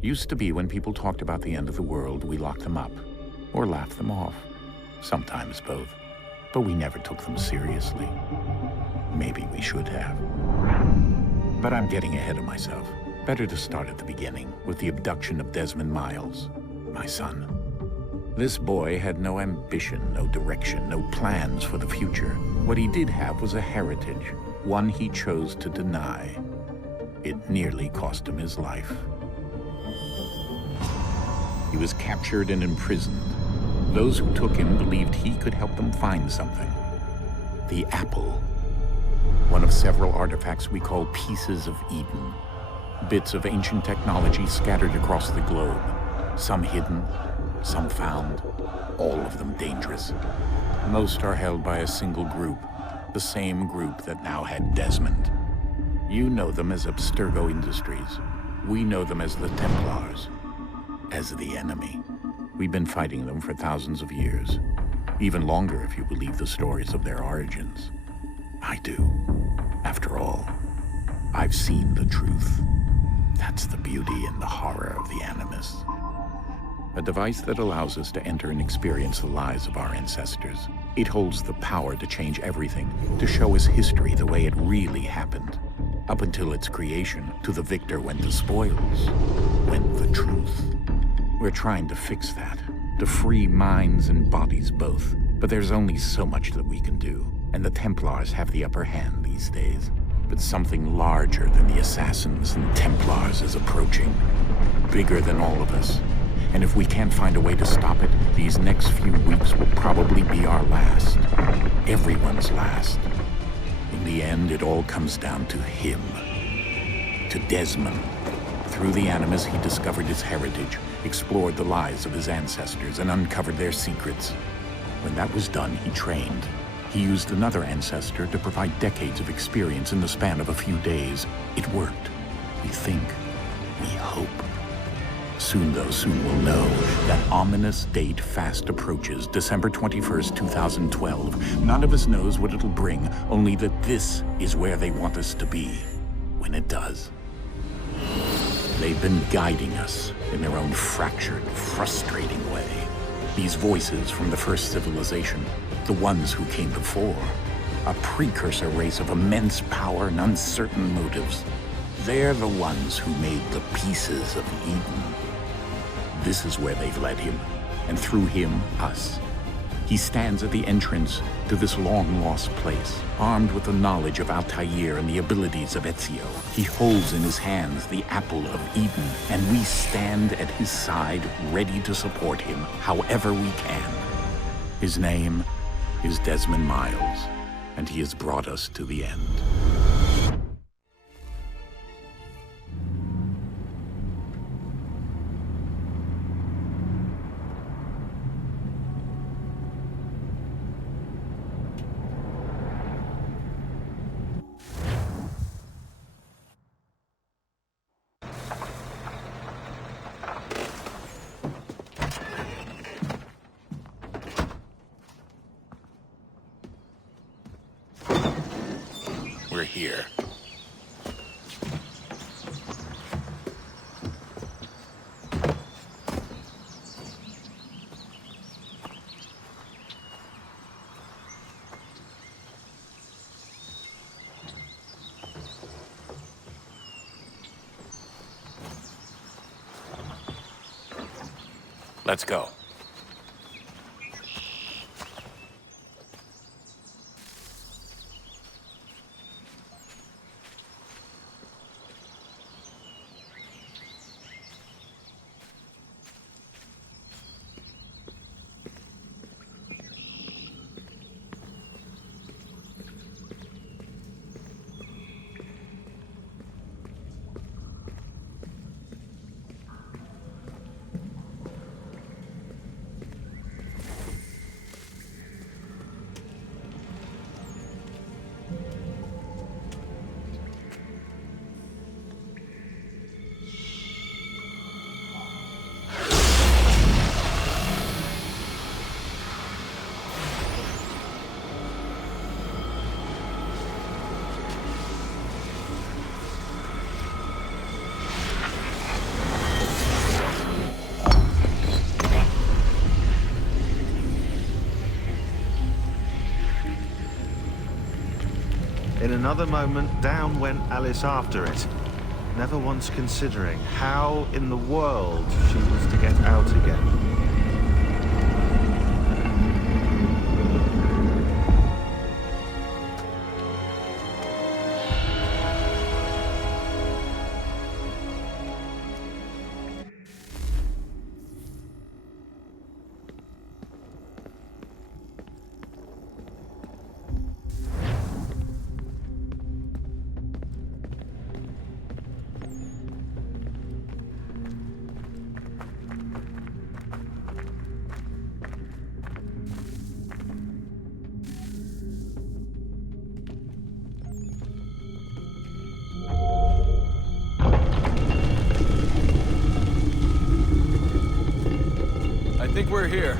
Used to be when people talked about the end of the world, we locked them up, or laughed them off. Sometimes both. But we never took them seriously. Maybe we should have. But I'm getting ahead of myself. Better to start at the beginning, with the abduction of Desmond Miles, my son. This boy had no ambition, no direction, no plans for the future. What he did have was a heritage, one he chose to deny. It nearly cost him his life. He was captured and imprisoned. Those who took him believed he could help them find something. The apple. One of several artifacts we call pieces of Eden. Bits of ancient technology scattered across the globe. Some hidden, some found, all of them dangerous. Most are held by a single group, the same group that now had Desmond. You know them as Abstergo Industries. We know them as the Templars, as the enemy. We've been fighting them for thousands of years, even longer if you believe the stories of their origins. I do. After all, I've seen the truth. That's the beauty and the horror of the Animus. A device that allows us to enter and experience the lives of our ancestors. It holds the power to change everything, to show us history the way it really happened. Up until its creation, to the victor went the spoils, went the truth. We're trying to fix that, to free minds and bodies both. But there's only so much that we can do, and the Templars have the upper hand these days. But something larger than the Assassins and Templars is approaching, bigger than all of us. And if we can't find a way to stop it, these next few weeks will probably be our last. Everyone's last. In the end, it all comes down to him. To Desmond. Through the Animus, he discovered his heritage, explored the lives of his ancestors, and uncovered their secrets. When that was done, he trained. He used another ancestor to provide decades of experience in the span of a few days. It worked. We think. We hope. Soon, though, soon we'll know. That ominous date fast approaches, December 21st, 2012. None of us knows what it'll bring, only that this is where they want us to be, when it does. They've been guiding us in their own fractured, frustrating way. These voices from the first civilization, the ones who came before, a precursor race of immense power and uncertain motives. They're the ones who made the pieces of Eden. This is where they've led him, and through him, us. He stands at the entrance to this long-lost place, armed with the knowledge of Altair and the abilities of Ezio. He holds in his hands the apple of Eden, and we stand at his side, ready to support him however we can. His name is Desmond Miles, and he has brought us to the end. We're here. Let's go. another moment, down went Alice after it, never once considering how in the world she was to get out again. I think we're here.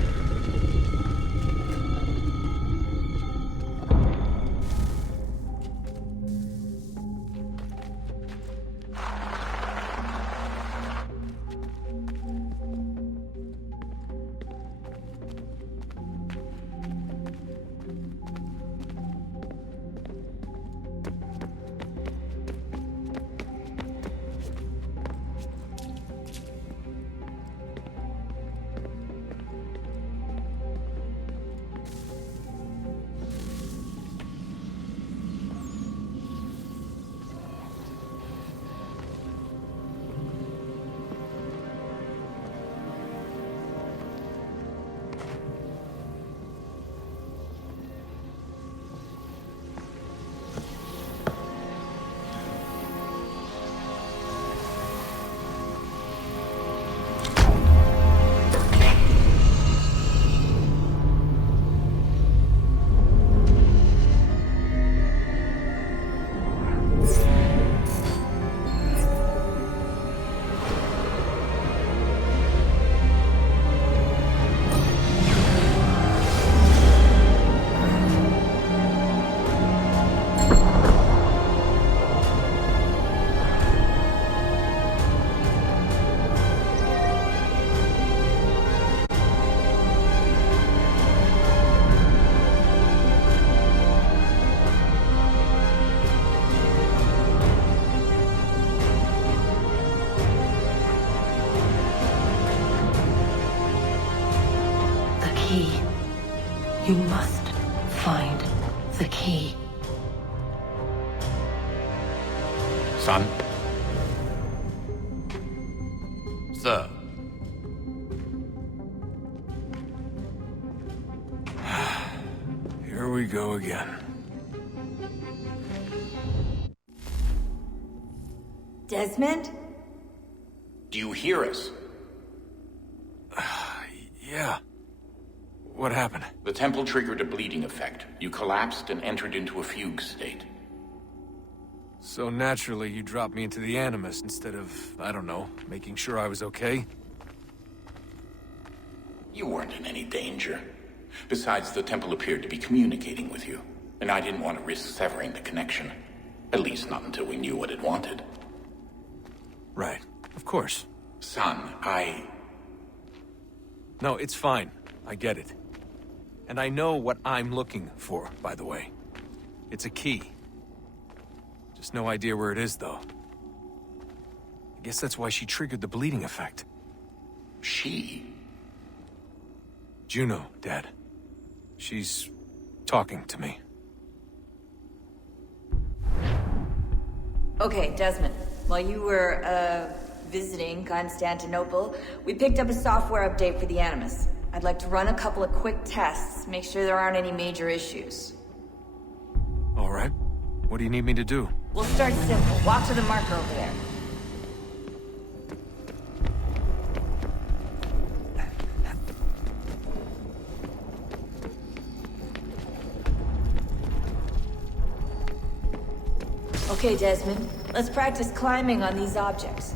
You must find the key. Son? Sir. Here we go again. Desmond? Do you hear us? Yeah. What happened? The temple triggered a bleeding effect. You collapsed and entered into a fugue state. So naturally, you dropped me into the Animus instead of, I don't know, making sure I was okay? You weren't in any danger. Besides, the temple appeared to be communicating with you, and I didn't want to risk severing the connection. At least not until we knew what it wanted. Right. Of course. Son, No, it's fine. I get it. And I know what I'm looking for, by the way. It's a key. Just no idea where it is, though. I guess that's why she triggered the bleeding effect. She? Juno, Dad. She's talking to me. Okay, Desmond. While you were, visiting Constantinople, we picked up a software update for the Animus. I'd like to run a couple of quick tests, make sure there aren't any major issues. All right. What do you need me to do? We'll start simple. Walk to the marker over there. Okay, Desmond. Let's practice climbing on these objects.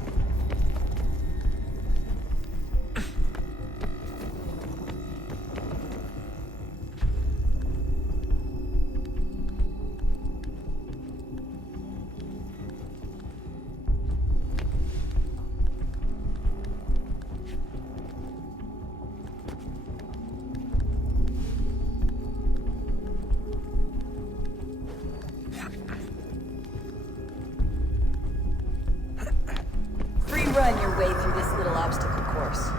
run your way through this little obstacle course.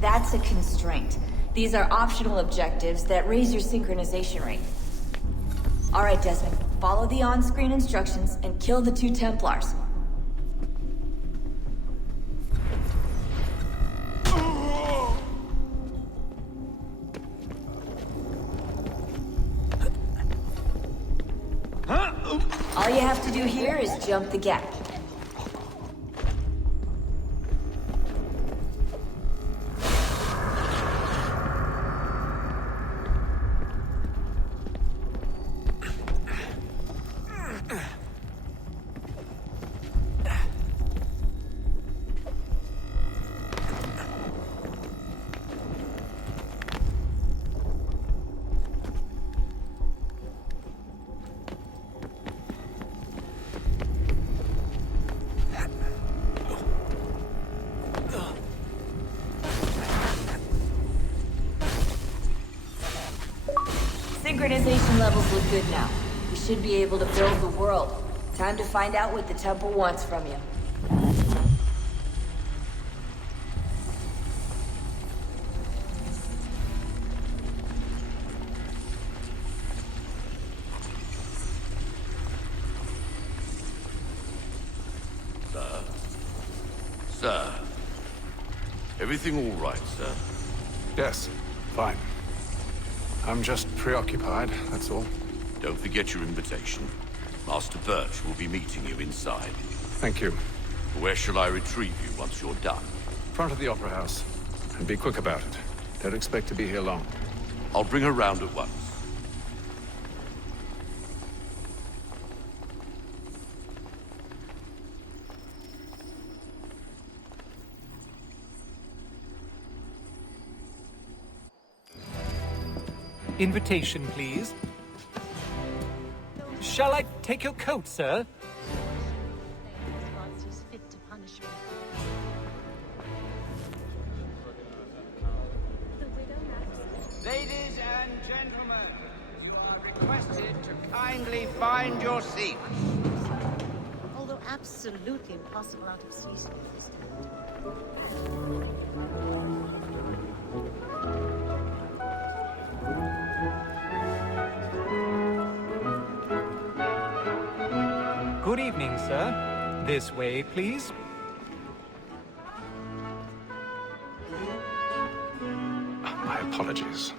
That's a constraint. These are optional objectives that raise your synchronization rate. Alright, Desmond. Follow the on-screen instructions and kill the 2 Templars. All you have to do here is jump the gap. Synchronization levels look good now. We should be able to build the world. Time to find out what the temple wants from you. Sir. Everything all right, sir? Yes, fine. I'm just preoccupied, that's all. Don't forget your invitation. Master Birch will be meeting you inside. Thank you. Where shall I retrieve you once you're done? Front of the Opera House. And be quick about it. Don't expect to be here long. I'll bring her round at once. Invitation, please. Shall I take your coat, sir? Ladies and gentlemen, you are requested to kindly find your seats. Although absolutely impossible out of season. Good evening, sir. This way, please. My apologies.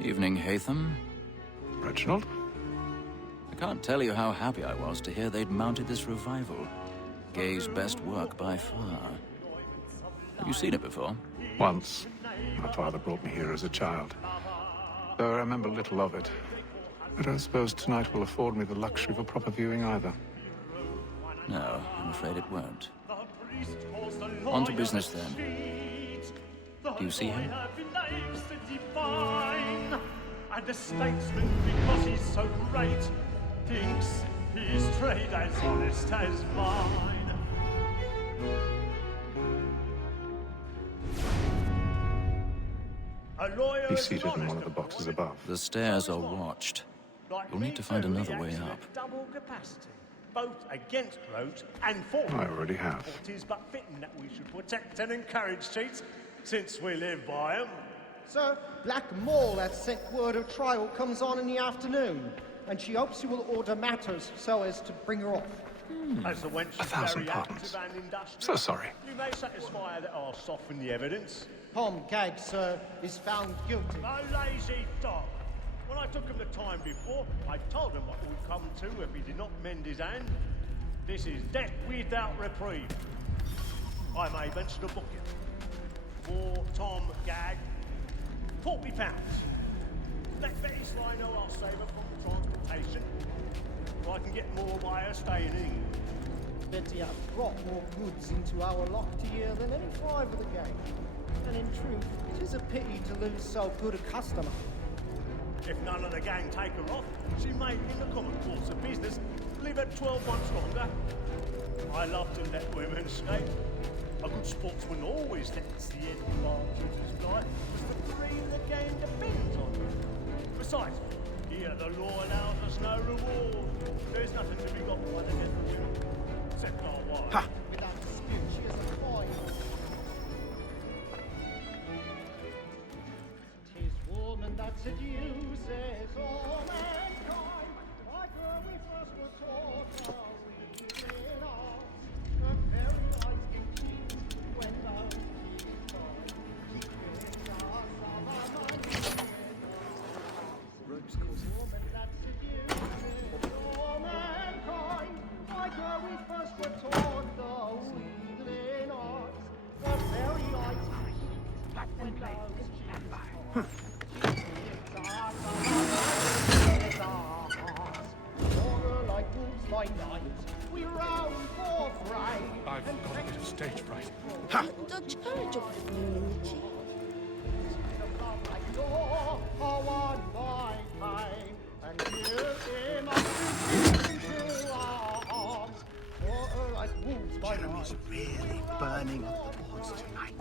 Evening, Hatham. Reginald? I can't tell you how happy I was to hear they'd mounted this revival. Gay's best work by far. Have you seen it before? Once. My father brought me here as a child. Though I remember little of it. I don't suppose tonight will afford me the luxury of a proper viewing either. No, I'm afraid it won't. On to business then. Do you see him? And the statesman, because he's so great, thinks his trade as honest as mine. He's seated in one of the boxes above. The stairs are watched. You'll need to find another way up. Double capacity, both against roads and for. I already have. It is but fitting that we should protect and encourage cheats, since we live by them. Sir, Black Mall has sent word her trial comes on in the afternoon, and she hopes you will order matters so as to bring her off. As the wench is 1,000 very pardons. active and industrious, So sorry. you may satisfy her that I'll soften the evidence. Tom Gag, sir, is found guilty. A lazy dog. When I took him the time before, I told him what would come to if he did not mend his hand. This is death without reprieve. I may venture to book him. For Tom Gag, £40. Let Betty Sly know I'll save her from transportation, so I can get more by her staying in England. Bet he have brought more goods into our locked year than any 5 of the gang. And in truth, it is a pity to lose so good a customer. If none of the gang take her off, she may, in the common course of business, live at 12 months longer. I love to let women skate. A good sportsman always lets the advantage of his life, because the free of the game depends on him. Besides, here the law allows us no reward. There's nothing to be got by the death of women, except our wives. Ha! Without dispute, she is a fine. 'Tis woman that seduces all mankind. Like her we first were taught how we live on. Her very eyes can keep when love keeps on. Keeping us of our minds. Woman that seduces all mankind. Like her we first were taught the wheedling arts. Her very eyes can keep when love keeps on. Like wolves by night, we round for prey. I've got a bit of stage fright. Ha! The charge of beauty. Like door, one by time, and here must be into our arms. For like wolves by Jeremy's night, really burning up the boards tonight.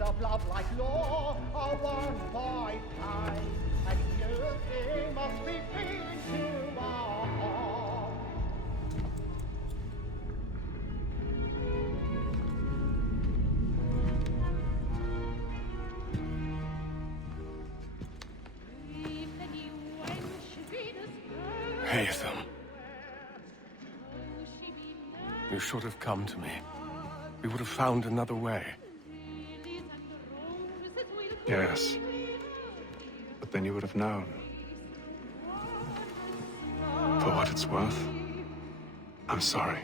Of love like law, one by time, and here must be feeling to our arms. Haytham. You should have come to me. We would have found another way. Yes. But then you would have known. For what it's worth, I'm sorry.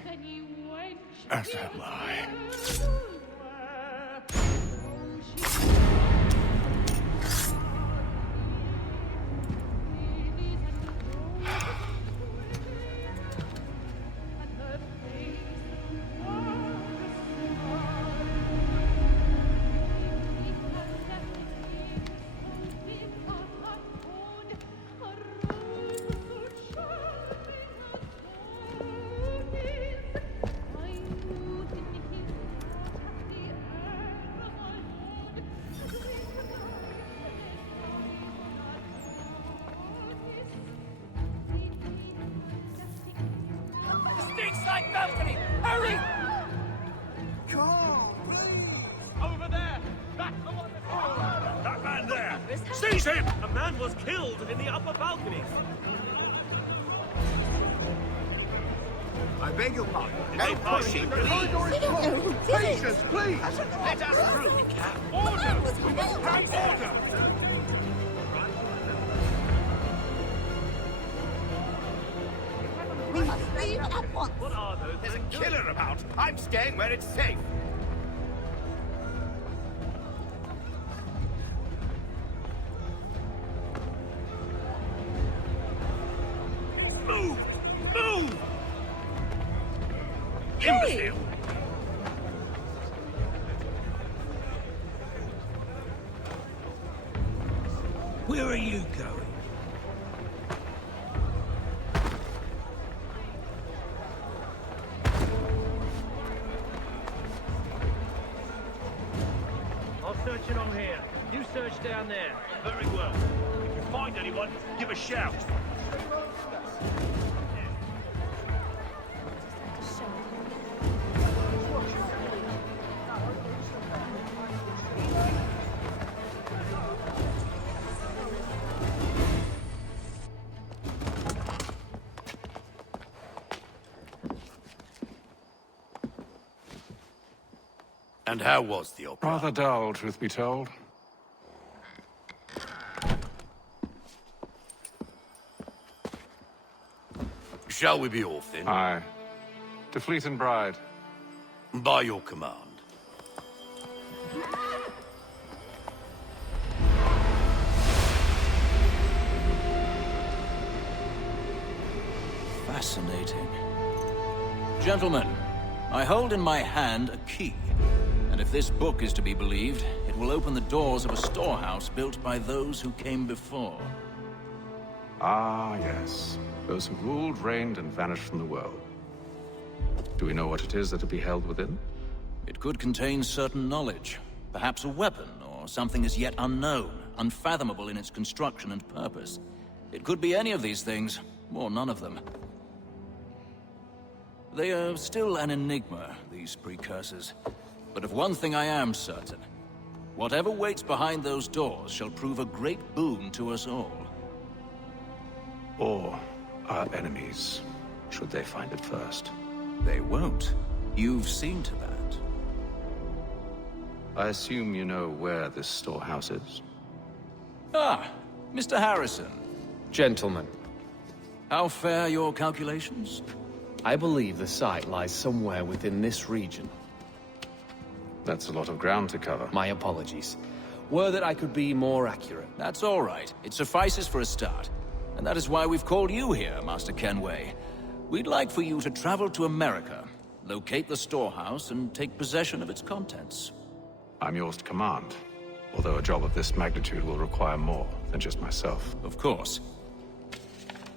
As am I. Side balcony! Hurry! Come, over there! That's the one That man there! Seize him! A man was killed in the upper balconies. I beg your pardon. No pushing, please! Patience, please! Let us through! Order! We must have order! We must leave at once. What are those? There's a killer about! I'm staying where it's safe! Move! Move! Hey! Imbecile! Where are you going? I'll search along here. You search down there. Very well. If you find anyone, give a shout. And how was the opera? Rather dull, truth be told. Shall we be off then? Aye. To Fleet and Bride. By your command. Fascinating. Gentlemen, I hold in my hand a key. And if this book is to be believed, it will open the doors of a storehouse built by those who came before. Ah, yes. Those who ruled, reigned, and vanished from the world. Do we know what it is that will be held within? It could contain certain knowledge. Perhaps a weapon, or something as yet unknown, unfathomable in its construction and purpose. It could be any of these things, or none of them. They are still an enigma, these precursors. But of one thing I am certain. Whatever waits behind those doors shall prove a great boon to us all. Or our enemies, should they find it first. They won't. You've seen to that. I assume you know where this storehouse is? Ah, Mr. Harrison. Gentlemen. How fare your calculations? I believe the site lies somewhere within this region. That's a lot of ground to cover. My apologies. Were that I could be more accurate. That's all right. It suffices for a start. And that is why we've called you here, Master Kenway. We'd like for you to travel to America, locate the storehouse, and take possession of its contents. I'm yours to command, although a job of this magnitude will require more than just myself. Of course.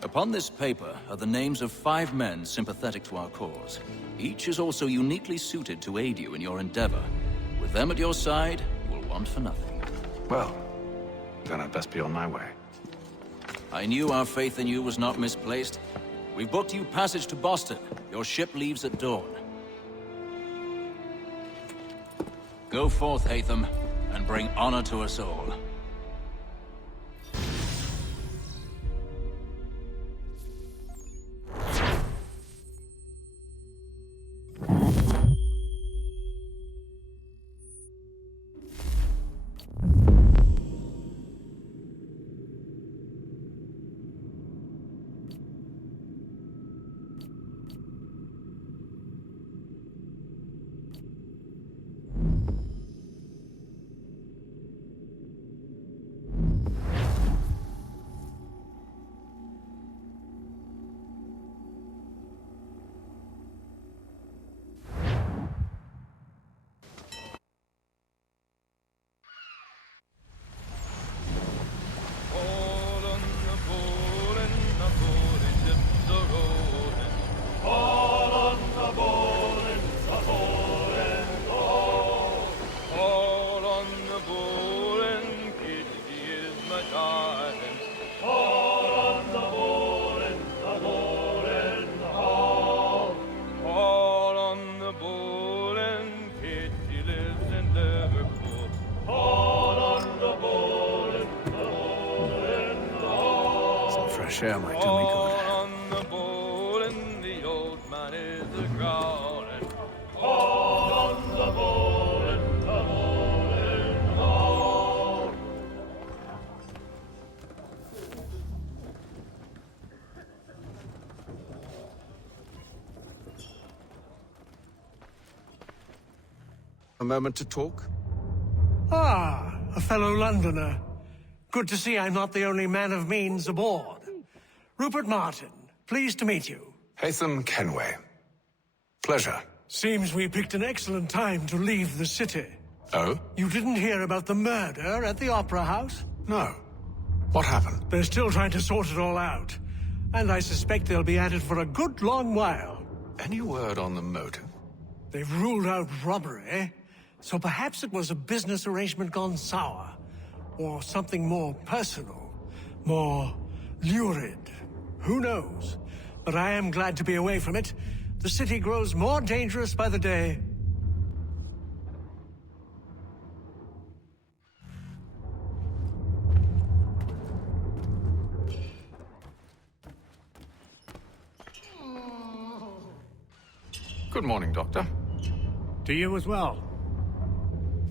Upon this paper are the names of 5 men sympathetic to our cause. Each is also uniquely suited to aid you in your endeavor. With them at your side, you will want for nothing. Well, then I'd best be on my way. I knew our faith in you was not misplaced. We've booked you passage to Boston. Your ship leaves at dawn. Go forth, Hatham, and bring honor to us all. Share my tummy good. On the bowl and the old man is a-growling. On the bowl and the bowl and the bowl. A moment to talk? Ah, a fellow Londoner. Good to see I'm not the only man of means aboard. Rupert Martin, pleased to meet you. Hatham Kenway. Pleasure. Seems we picked an excellent time to leave the city. Oh? You didn't hear about the murder at the Opera House? No. What happened? They're still trying to sort it all out. And I suspect they'll be at it for a good long while. Any word on the motive? They've ruled out robbery, so perhaps it was a business arrangement gone sour. Or something more personal, more lurid. Who knows? But I am glad to be away from it. The city grows more dangerous by the day. Good morning, Doctor. To you as well.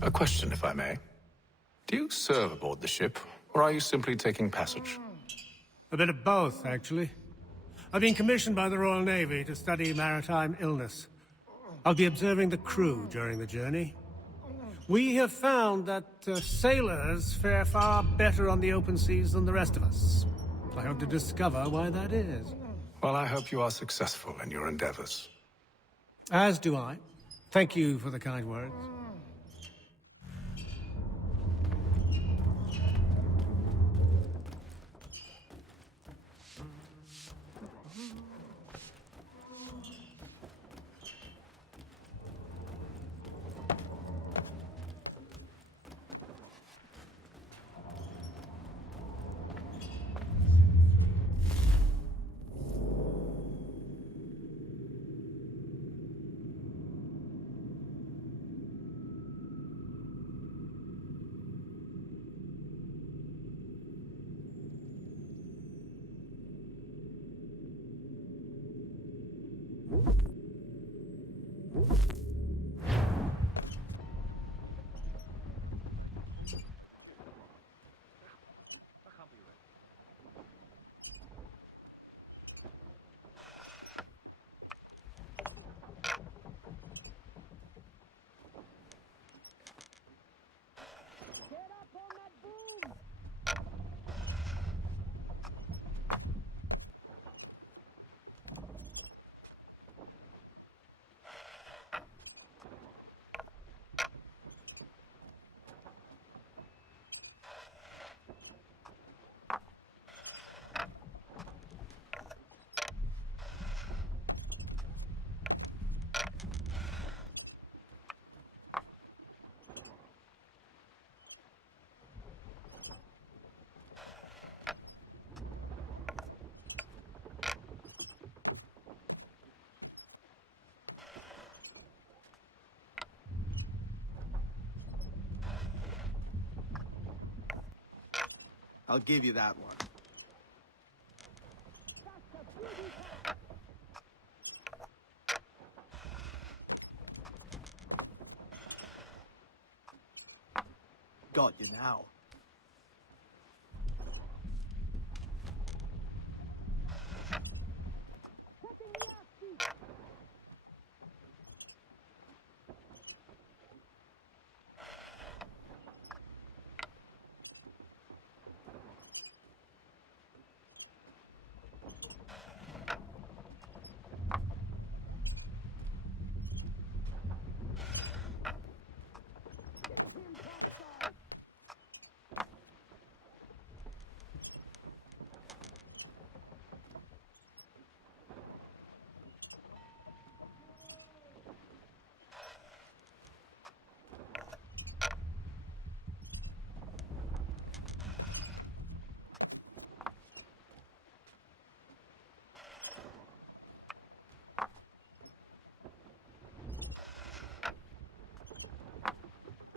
A question, if I may. Do you serve aboard the ship, or are you simply taking passage? A bit of both, actually. I've been commissioned by the Royal Navy to study maritime illness. I'll be observing the crew during the journey. We have found that sailors fare far better on the open seas than the rest of us. I hope to discover why that is. Well, I hope you are successful in your endeavors. As do I. Thank you for the kind words. I'll give you that one. Got you now.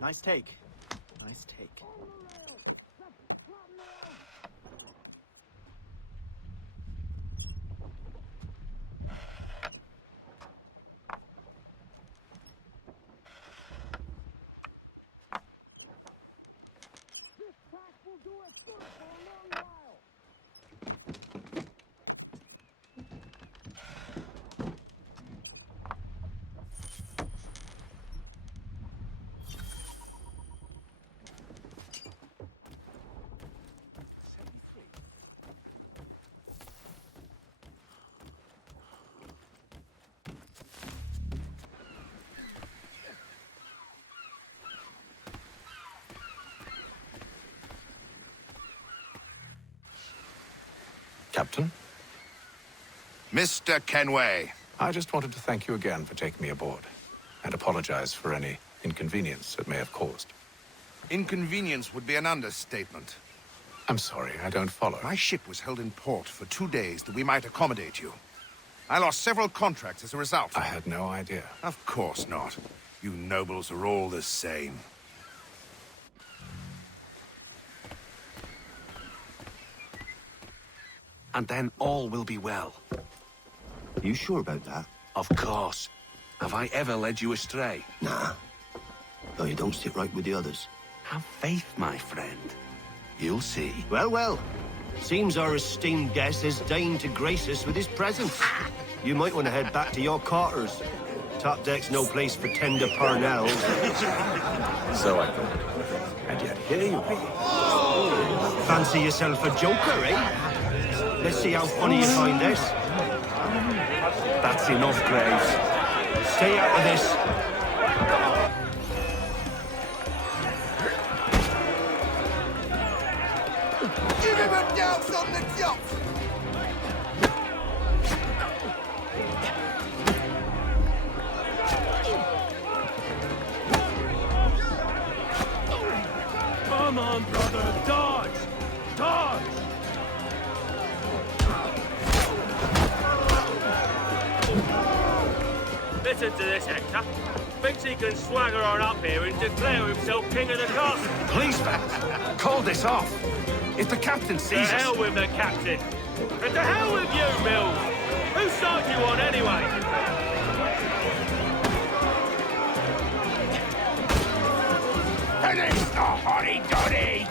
Nice take. Nice take. Captain? Mr. Kenway. I just wanted to thank you again for taking me aboard, and apologize for any inconvenience it may have caused. Inconvenience would be an understatement. I'm sorry, I don't follow. My ship was held in port for 2 days that we might accommodate you. I lost several contracts as a result. I had no idea. Of course not. You nobles are all the same. And then all will be well. You sure about that? Of course. Have I ever led you astray? Nah. No, you don't sit right with the others. Have faith, my friend. You'll see. Well, well. Seems our esteemed guest has deigned to grace us with his presence. You might want to head back to your quarters. Top deck's no place for tender parnells. So I thought. And yet here you be. Fancy yourself a joker, eh? Let's see how funny you find this. That's enough, Graves. Stay out of this. Give him a douse on the jump! Come on, brother, dodge! Dodge! Listen to this, Hector. Thinks he can swagger on up here and declare himself king of the castle. Policeman, call this off. If the captain To sees us... hell with the captain. And to hell with you, Mills. Whose side you on, anyway? Finish the hotty-dotty!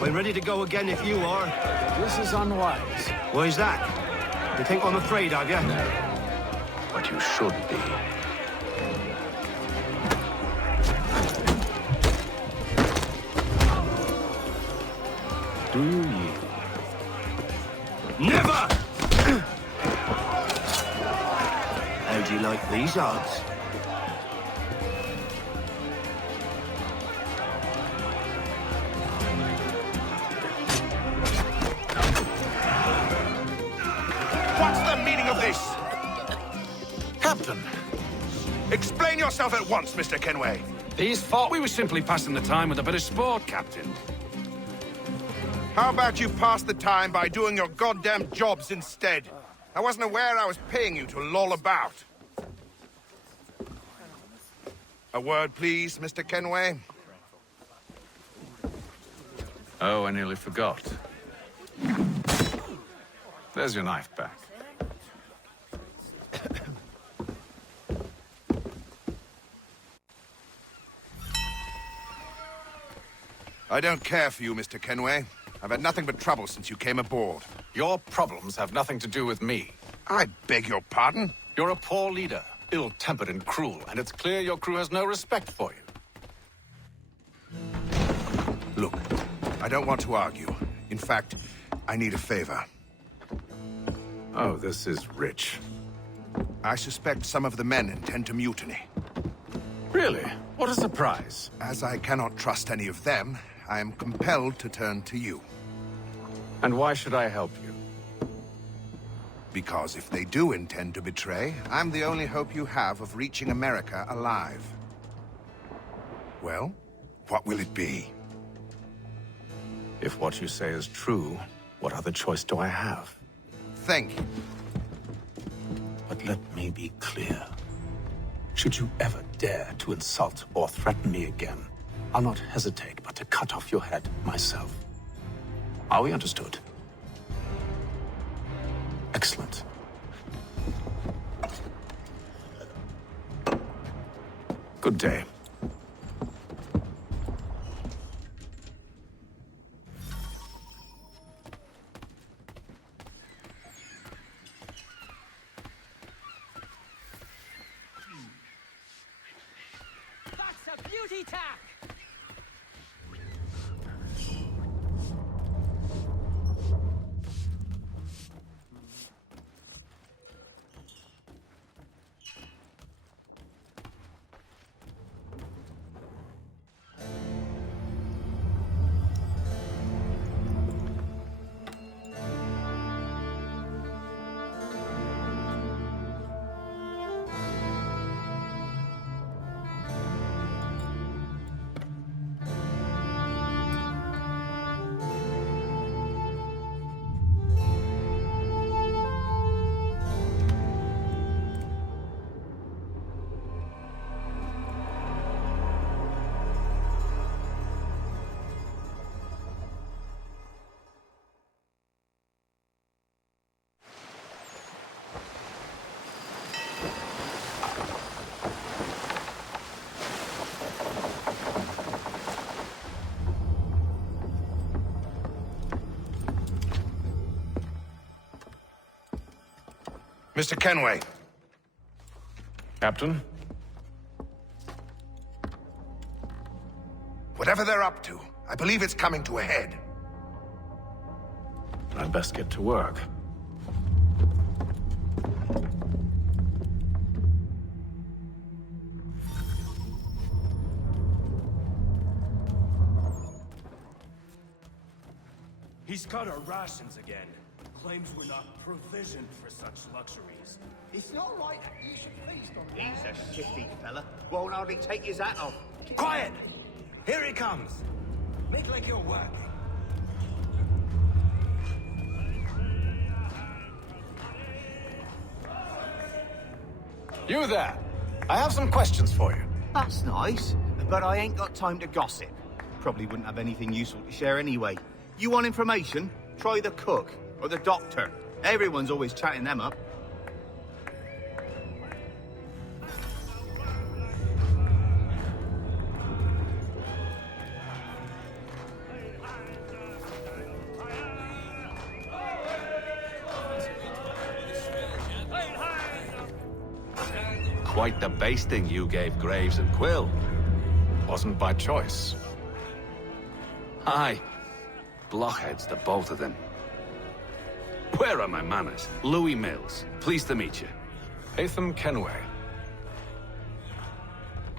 I'm ready to go again if you are. This is unwise. Why's that? You think I'm afraid, have you? But you should be. Do you yield? Never! How do you like these odds? What's the meaning of this? Captain, Explain yourself at once, Mr. Kenway. These thought we were simply passing the time with a bit of sport, Captain. How about you pass the time by doing your goddamn jobs instead? I wasn't aware I was paying you to loll about. A word, please, Mr. Kenway. Oh, I nearly forgot. There's your knife back. I don't care for you, Mr. Kenway. I've had nothing but trouble since you came aboard. Your problems have nothing to do with me. I beg your pardon? You're a poor leader, ill-tempered and cruel, and it's clear your crew has no respect for you. Look, I don't want to argue. In fact, I need a favor. Oh, this is rich. I suspect some of the men intend to mutiny. Really? What a surprise. As I cannot trust any of them, I am compelled to turn to you. And why should I help you? Because if they do intend to betray, I'm the only hope you have of reaching America alive. Well, what will it be? If what you say is true, what other choice do I have? Thank you. But let me be clear. Should you ever dare to insult or threaten me again, I'll not hesitate but to cut off your head myself. Are we understood? Excellent. Good day. That's a beauty tack! Mr. Kenway. Captain? Whatever they're up to, I believe it's coming to a head. I'd best get to work. He's cut our rations again. Claims we're not provisioned for such luxuries. It's not right that you should feast on. He's a shifty fella. Won't hardly take his hat off. Quiet! Here he comes. Make like you're working. You there! I have some questions for you. That's nice, but I ain't got time to gossip. Probably wouldn't have anything useful to share anyway. You want information? Try the cook or the doctor. Everyone's always chatting them up. Quite the basting you gave Graves and Quill. Wasn't by choice. Aye. Blockheads, the both of them. Where are my manners? Louis Mills. Pleased to meet you. Haytham Kenway.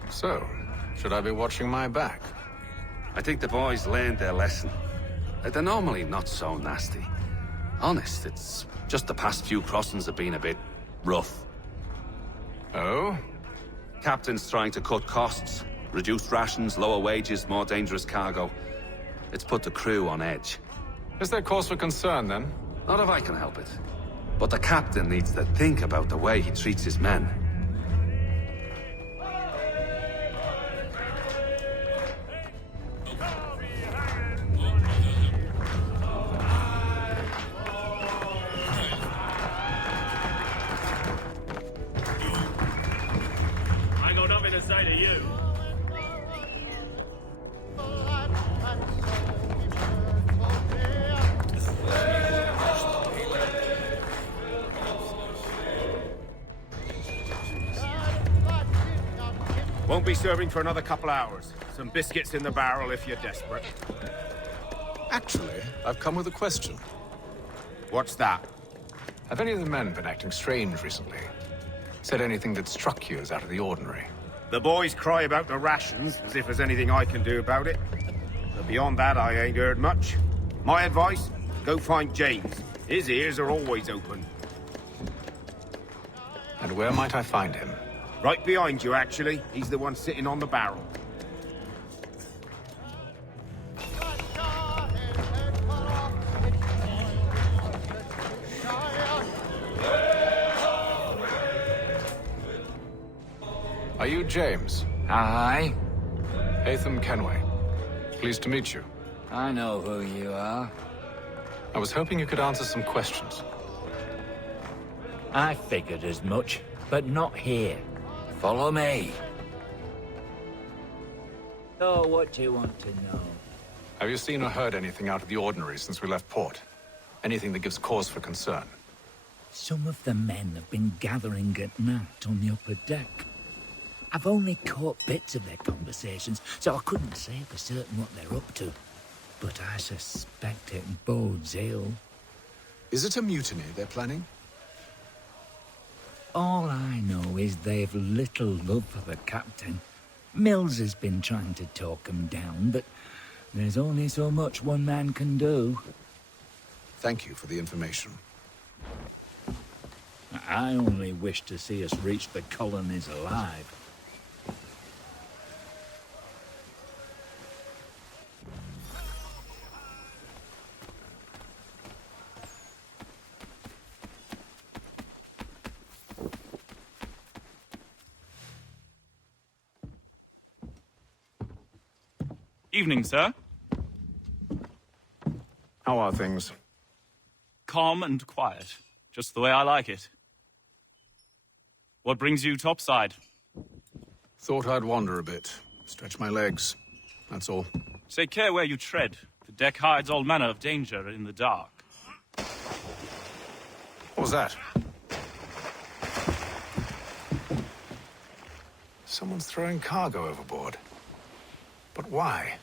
So, should I be watching my back? I think the boys learned their lesson. They're normally not so nasty. Honest, it's just the past few crossings have been a bit rough. Oh? Captain's trying to cut costs. Reduced rations, lower wages, more dangerous cargo. It's put the crew on edge. Is there cause for concern, then? Not if I can help it. But the captain needs to think about the way he treats his men. I got nothing to say to you. Won't be serving for another couple hours. Some biscuits in the barrel if you're desperate. Actually, I've come with a question. What's that? Have any of the men been acting strange recently? Said anything that struck you as out of the ordinary? The boys cry about the rations, as if there's anything I can do about it. But beyond that, I ain't heard much. My advice? Go find James. His ears are always open. And where might I find him? Right behind you, actually. He's the one sitting on the barrel. Are you James? Aye. Haytham Kenway. Pleased to meet you. I know who you are. I was hoping you could answer some questions. I figured as much, but not here. Follow me. So, what do you want to know? Have you seen or heard anything out of the ordinary since we left port? Anything that gives cause for concern? Some of the men have been gathering at night on the upper deck. I've only caught bits of their conversations, so I couldn't say for certain what they're up to. But I suspect it bodes ill. Is it a mutiny they're planning? All I know is they've little love for the captain. Mills has been trying to talk him down, but there's only so much one man can do. Thank you for the information. I only wish to see us reach the colonies alive. Evening, sir. How are things? Calm and quiet. Just the way I like it. What brings you topside? Thought I'd wander a bit. Stretch my legs. That's all. Take care where you tread. The deck hides all manner of danger in the dark. What was that? Someone's throwing cargo overboard. But why?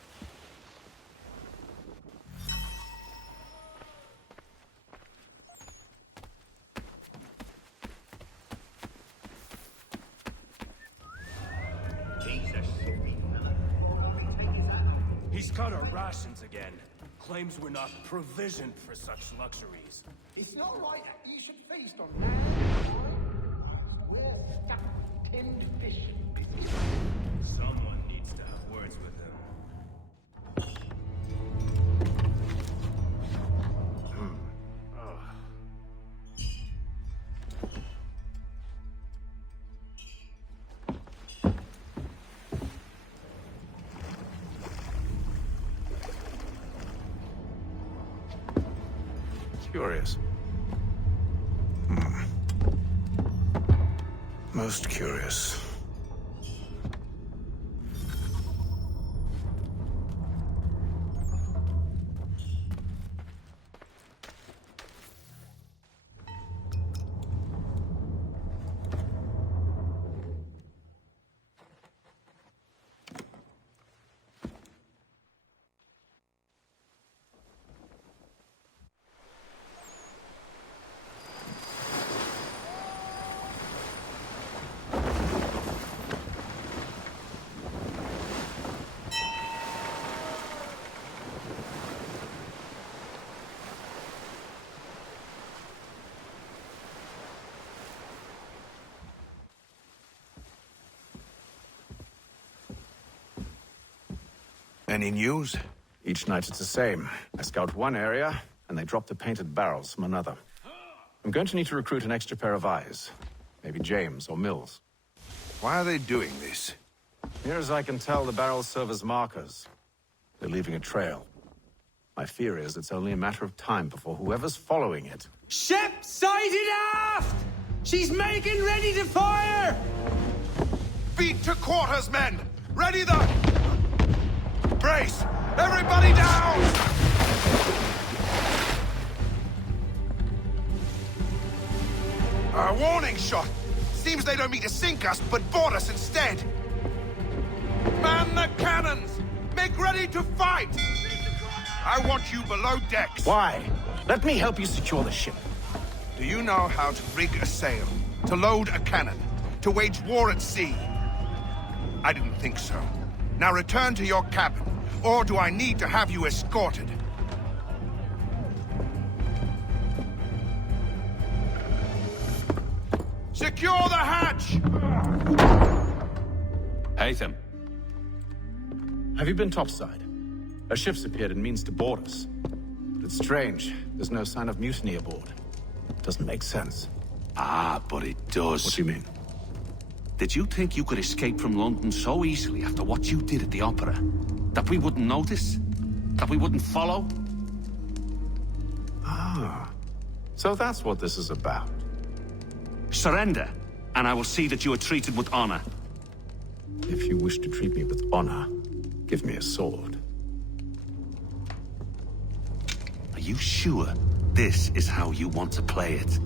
He's cut our rations again. Claims we're not provisioned for such luxuries. It's not right that you should feast on that. We're stuffed with tinned fish. Someone needs to have words with him. Curious. Most curious. Any news? Each night it's the same. I scout one area, and they drop the painted barrels from another. I'm going to need to recruit an extra pair of eyes. Maybe James or Mills. Why are they doing this? Near as I can tell, the barrels serve as markers. They're leaving a trail. My fear is it's only a matter of time before whoever's following it... Ship sighted aft! She's making ready to fire! Beat to quarters, men! Ready the... Brace! Everybody down! A warning shot! Seems they don't mean to sink us, but board us instead! Man the cannons! Make ready to fight! I want you below decks! Why? Let me help you secure the ship. Do you know how to rig a sail? To load a cannon? To wage war at sea? I didn't think so. Now return to your cabin, or do I need to have you escorted? Secure the hatch! Haytham. Have you been topside? A ship's appeared and means to board us. But it's strange. There's no sign of mutiny aboard. Doesn't make sense. Ah, but it does. What do you mean? Did you think you could escape from London so easily after what you did at the opera? That we wouldn't notice? That we wouldn't follow? Ah. So that's what this is about. Surrender, and I will see that you are treated with honor. If you wish to treat me with honor, give me a sword. Are you sure this is how you want to play it?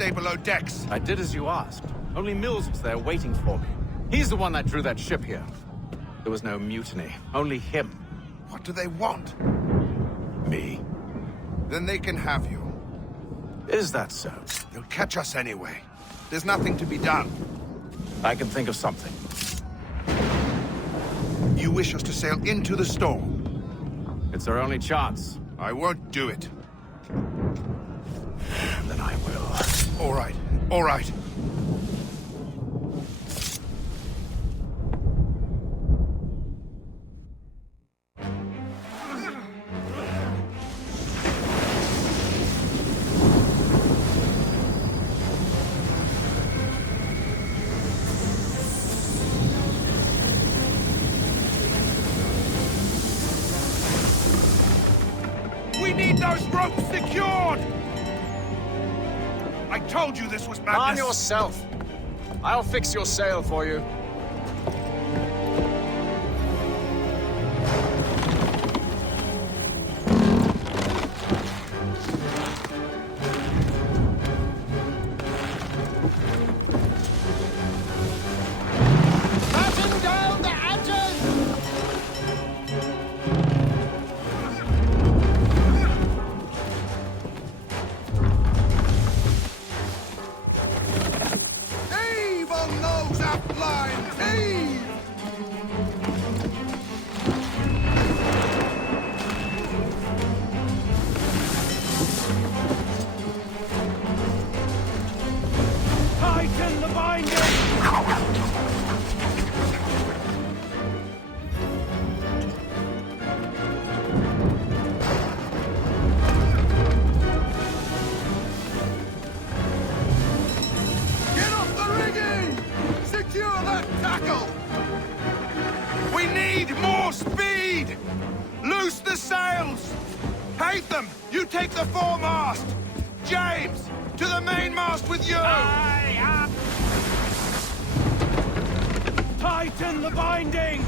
stay below decks. I did as you asked. Only Mills was there waiting for me. He's the one that drew that ship here. There was no mutiny, only him. What do they want? Me. Then they can have you. Is that so? They'll catch us anyway. There's nothing to be done. I can think of something. You wish us to sail into the storm? It's our only chance. I won't do it. Then I will. All right, all right. We need those ropes secured! I told you this was madness! Calm yourself. I'll fix your sail for you. Batten down the hatches! Heave on those aft lines! Heave! Tighten the binding! Get off the rigging! Secure that tackle! We need more speed! Loose the sails! Haytham, you take the foremast! James, to the mainmast with you! Tighten the bindings!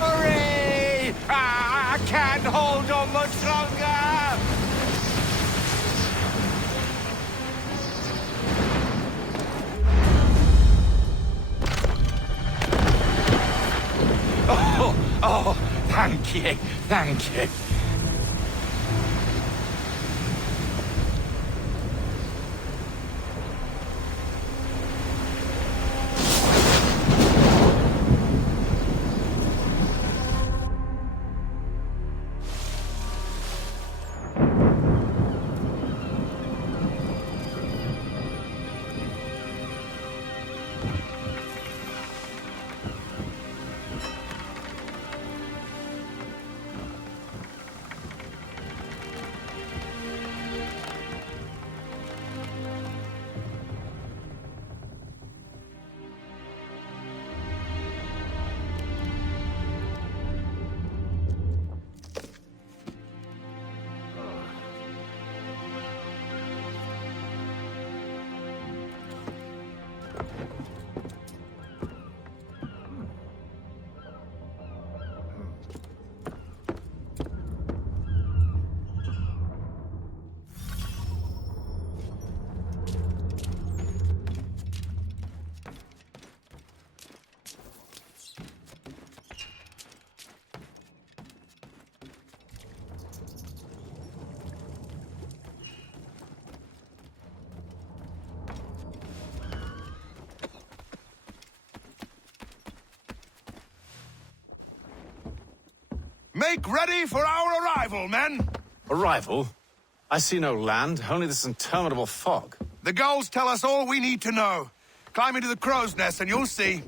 Hooray! I can't hold on much longer! Oh, thank you, thank you. Make ready for our arrival, men! Arrival? I see no land, only this interminable fog. The gulls tell us all we need to know. Climb into the crow's nest and you'll see.